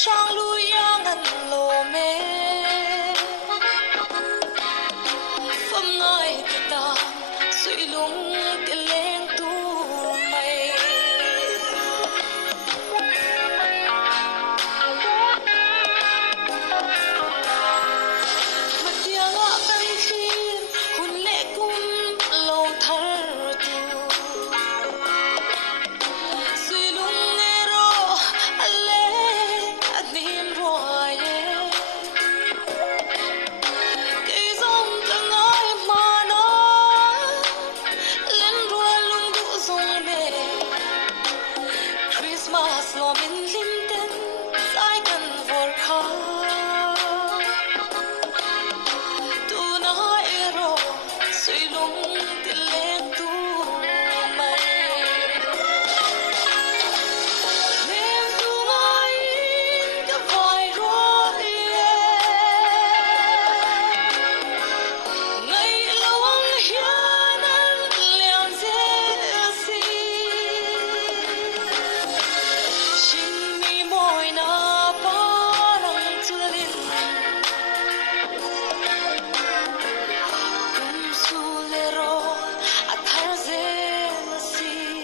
sang lui yang an lo me phẩm ngài ta suy lung tiền lên tu mây mà tiếng ngõ bên khi hôn lệ cung lâu thở tu suy lung nghe ro ale anim roye cây dòng cả ngài mà nó lên rùa lung đủ dòng mê Christmas lo min lim ten sai cần vor kha tu na ero suy lung tin lên tu mây nên tu ngài cái vai rùa ngày lâu anh hiền anh leo dễ xì xin mi môi na ba răng chưa lên kum su le ro a thar dễ xì